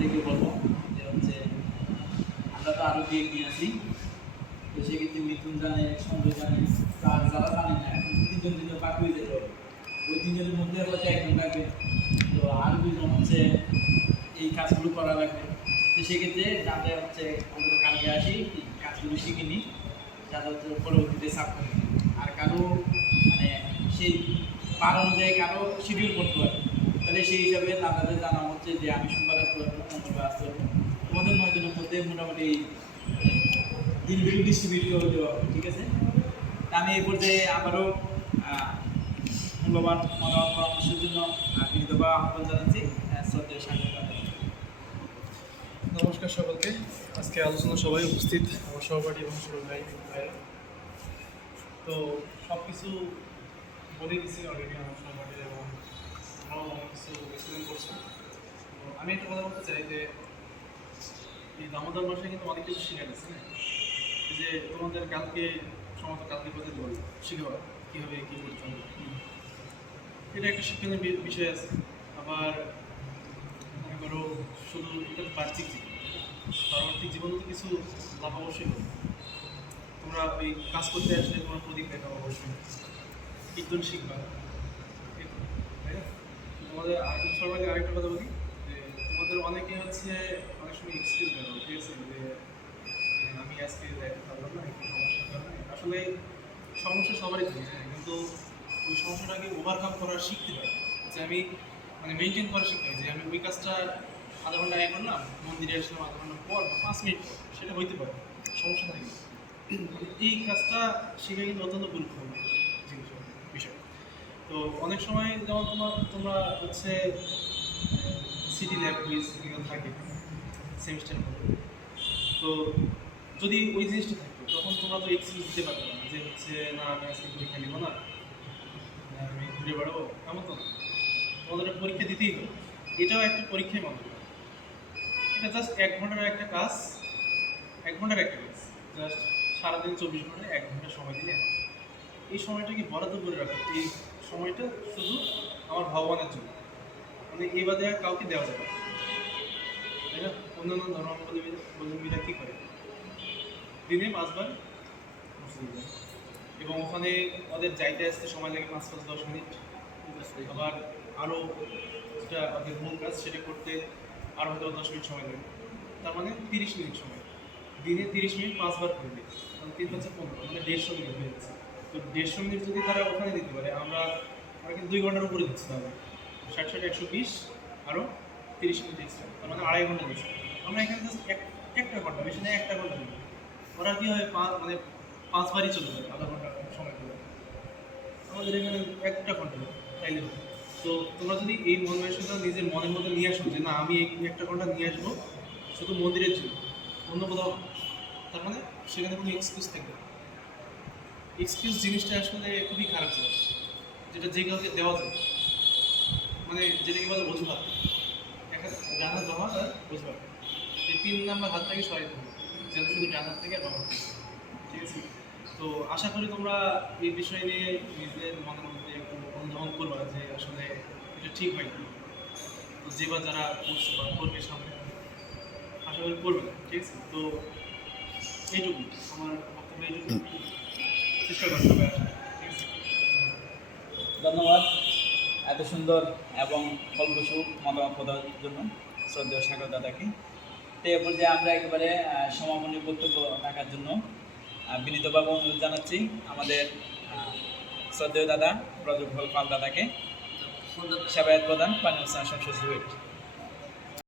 থেকে বলবো যে হচ্ছে আমরা তো আরো দিয়ে এগিয়ে আছি। তো সেক্ষেত্রে মিথুন জানে, সঞ্জয় জানে, আর যারা জানে না এখন তিনজন বাকি হয়ে যেতে হবে। ওই তিনজনের মধ্যে হয়তো একজন লাগবে, তো আরো দুজন হচ্ছে এই কাজগুলো করা লাগবে। তো সেক্ষেত্রে যাতে হচ্ছে আমরা কালকে আসি কাজগুলো শিখে নিই, যাতে হচ্ছে পরবর্তীতে সাপ করে। আর কারো মানে সেই পার অনুযায়ী কারো শিডিউল করতে হয়, তাহলে সেই হিসাবে তাদের জানা হচ্ছে যে আমি সোমবার আসতে পারবো, মঙ্গলবার আসতে পারবো। তোমাদের 9 দিনের মধ্যে মোটামুটি দিনগুলো ডিস্ট্রিবিউট করে দেওয়া হবে, ঠিক আছে? তা আমি এই পর্যায়ে আবারও মূল্যবান মতামত পরামর্শের জন্য বিনীত আহ্বান জানাচ্ছি। শ্রদ্ধেয় স্বাগত। নমস্কার সকলকে। আজকে আলোচনা সবাই উপস্থিত আমার সহপাঠী এবং ছোট ভাই ভাইরা। তো সব কিছু বলে দিচ্ছি অলরেডি আমার সহপাঠী এবং আমরাও অনেক কিছু এক্সপ্লেন করছি। তো আমি একটা কথা বলতে চাই যে এই দামোদর মাসে কিন্তু অনেক কিছু শিখে গেছে, হ্যাঁ? এই যে তোমাদের কালকে সমস্ত কালকে কথা বল শিখে কীভাবে কী করতে হবে, এটা একটা শিক্ষণীয় বিষয় আছে। আবার মনে করো শুধু এটা তো বাহ্যিক জীবন, পরবর্তী জীবনে তো কিছু লাভ অবশ্যই হবে। তোমরা ওই কাজ করতে আসলে তোমার প্রদীপ দেখা অবশ্যই, কীর্তন শিখবা, তাই না? তোমাদের সবাইকে আরেকটা কথা বলি যে তোমাদের অনেকে হচ্ছে অনেক সময় এক্সকিউজ বেরো, ঠিক আছে, যে আমি আজকে যাইতে পারলাম না, একটু সমস্যার কারণে। আসলে সমস্যা সবারই থাকে, হ্যাঁ, কিন্তু ওই সমস্যাটাকে ওভারকাম করা শিখতে পারে, যে আমি মানে মেনটেন করা শিখতে হয় যে আমি ওই কাজটা আধা ঘন্টা আগে করলাম, মন্দিরে আসলাম আধা ঘন্টা পর বা 5 মিনিট পর, সেটা হইতে পারে, সমস্যা থাকে। এই কাজটা শেখা কিন্তু অত্যন্ত গুরুত্বপূর্ণ জিনিস বিষয়। তো অনেক সময় যেমন তোমরা হচ্ছে সিটি ল্যাব কুইজ এগুলো থাকে সেমিস্টারের মধ্যে। তো যদি ওই জিনিসটা থাকতো তখন তোমরা তো এক্সকিউজ দিতে পারবে না যে হচ্ছে না আমি আজকে পরীক্ষা নেবো না, আমি ঘুরে বেড়াবো, এমন তো না। তোমাদের পরীক্ষা দিতেই হবে, এটাও একটা পরীক্ষায় মনে হয়। এটা জাস্ট 1 ঘন্টার একটা কাজ, 1 ঘন্টার একটা কাজ, জাস্ট সারাদিন 24 ঘন্টায় 1 ঘন্টা সময় দিলে এই সময়টাকে বরাদ্দ করে রাখো। এই সময়টা শুধু আমার ভগবানের জন্য, মানে এই বাদে আর কাউকে দেওয়া যাবে না, তাই না? অন্যান্য ধর্মাবলম্বীরা কী করে, দিনে 5 বার মসজিদে যায় এবং ওখানে ওদের যাইতে আসতে সময় লাগে 5-10 মিনিট। আবার আরও যেটা ওদের মূল কাজ সেটা করতে আরও হয়তো 10 মিনিট সময় লাগে, তার মানে 30 মিনিট সময়। দিনে 30 মিনিট 5 বার করবে, মানে 3-5-15, মানে 150 মিনিট হয়ে যাচ্ছে। তো 150 মিনিট যদি তারা ওখানে দিতে পারে, আমরা কিন্তু 2 ঘন্টার উপরে দিচ্ছি, তাহলে 60-60-120 আরও 30 মিনিট এক্সট্রা, তার মানে 2.5 ঘন্টা দিচ্ছি। আমরা এখানে জাস্ট একটা ঘন্টা, বেশি না 1 ঘন্টা দিই। ওরা কী হয় মানে 5 বারই চলে যায় আধা ঘন্টা সময় করে, আমাদের এখানে 1 ঘন্টা তাইলে হবে। তো তোমরা যদি এই মন মানসিকতা নিজের মনের মধ্যে নিয়ে আসো যে না আমি এই 1 ঘন্টা নিয়ে আসবো শুধু মন্দিরের জন্য, অন্য কোথাও, তার মানে সেখানে কোনো এক্সকিউজ থাকবে না। এক্সকিউজ জিনিসটা আসলে খুবই খারাপ জিনিস, যেটা যে কাউকে দেওয়া যায়, মানে যেটাকে বলে অজুহাত। একটা ডান হাত বাম হাত আর অজুহাত, এই 3 নাম্বার হাতটাকে সরাইতে হবে, যেন শুধু ডান হাত থেকে আর বাম হাত থেকে, ঠিক আছে? তো আশা করি তোমরা এই বিষয় নিয়ে নিজেদের মনের মধ্যে একটু অনুধাবন করবা যে আসলে এটা ঠিক হয় কি। তো যে বা যারা করছো বা করবে সামনে, আশা করি করবে, ঠিক আছে? তো এইটুকু আমার বক্তব্য, এইটুকু চেষ্টা করতে হবে আসা, ঠিক আছে? ধন্যবাদ এত সুন্দর এবং ফলপ্রসূ মতামত প্রদানের জন্য শ্রদ্ধেয় সাগর দাদাকে। তো এ পর্যায়ে আমরা একেবারে সমাপনী বক্তব্য রাখার জন্য বিনীতভাবে অনুরোধ জানাচ্ছি আমাদের শ্রদ্ধেয় দাদা ব্রজফল পাল দাদাকে। সেবায়ত প্রদান পানি সংসদ